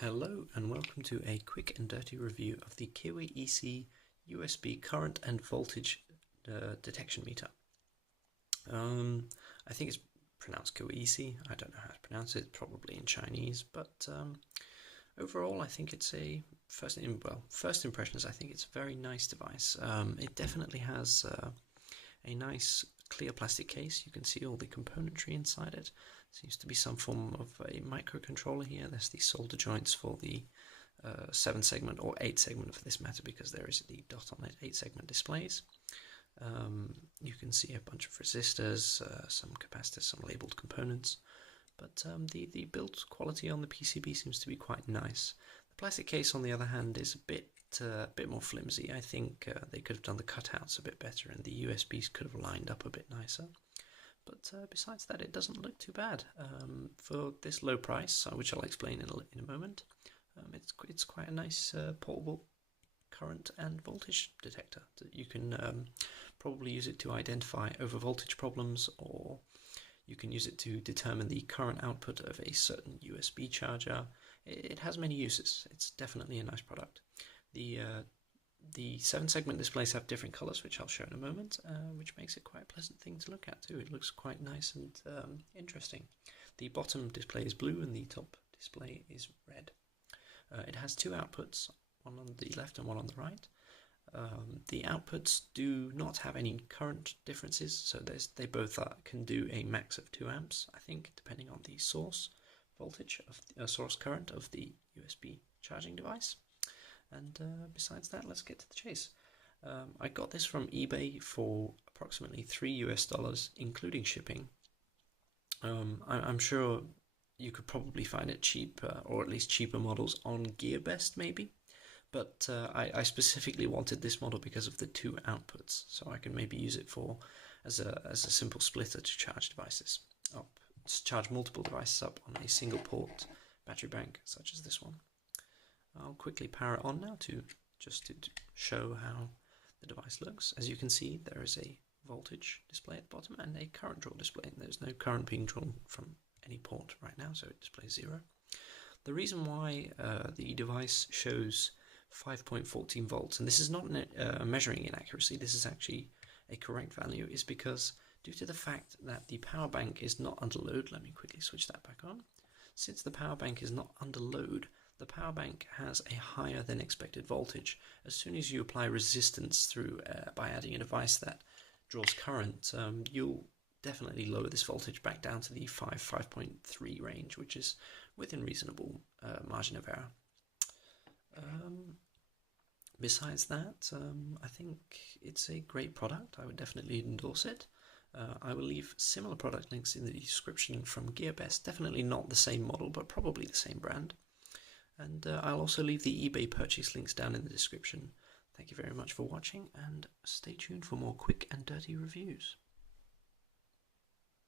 Hello and welcome to a quick and dirty review of the Keweisi USB current and voltage detection meter. I think it's pronounced Keweisi. I don't know how to pronounce it, probably in Chinese, but overall I think it's a first impressions. I think it's a very nice device. It definitely has a nice clear plastic case. You can see all the componentry inside it. Seems to be some form of a microcontroller here. There's the solder joints for the 7-segment or 8-segment for this matter, because there is the dot on it, 8-segment displays. You can see a bunch of resistors, some capacitors, some labeled components, but the build quality on the PCB seems to be quite nice. The plastic case, on the other hand, is a bit more flimsy. I think they could have done the cutouts a bit better, and the USBs could have lined up a bit nicer. But besides that, it doesn't look too bad for this low price, which I'll explain in a moment. It's quite a nice portable current and voltage detector. You can probably use it to identify overvoltage problems, or you can use it to determine the current output of a certain USB charger. It has many uses. It's definitely a nice product. The 7-segment displays have different colors, which I'll show in a moment, which makes it quite a pleasant thing to look at too. It looks quite nice and interesting. The bottom display is blue and the top display is red. It has two outputs, one on the left and one on the right. The outputs do not have any current differences, so they both can do a max of 2 amps, I think, depending on the source voltage of source current of the USB charging device. And besides that, let's get to the chase. I got this from eBay for approximately $3 including shipping. I'm sure you could probably find it cheap, or at least cheaper models on Gearbest maybe. But I specifically wanted this model because of the 2 outputs, so I can maybe use it as a simple splitter to charge devices up, to charge multiple devices up on a single port battery bank such as this one. I'll quickly power it on now to show how the device looks. As you can see, there is a voltage display at the bottom and a current draw display. There's no current being drawn from any port right now, so it displays 0. The reason why the device shows 5.14 volts, and this is not a measuring inaccuracy, this is actually a correct value, is because due to the fact that the power bank is not under load. Let me quickly switch that back on. Since the power bank is not under load, the power bank has a higher than expected voltage. As soon as you apply resistance through by adding a device that draws current, you'll definitely lower this voltage back down to the 5.3 range, which is within reasonable margin of error. Besides that, I think it's a great product. I would definitely endorse it. I will leave similar product links in the description from Gearbest. Definitely not the same model, but probably the same brand. And I'll also leave the eBay purchase links down in the description. Thank you very much for watching, and stay tuned for more quick and dirty reviews.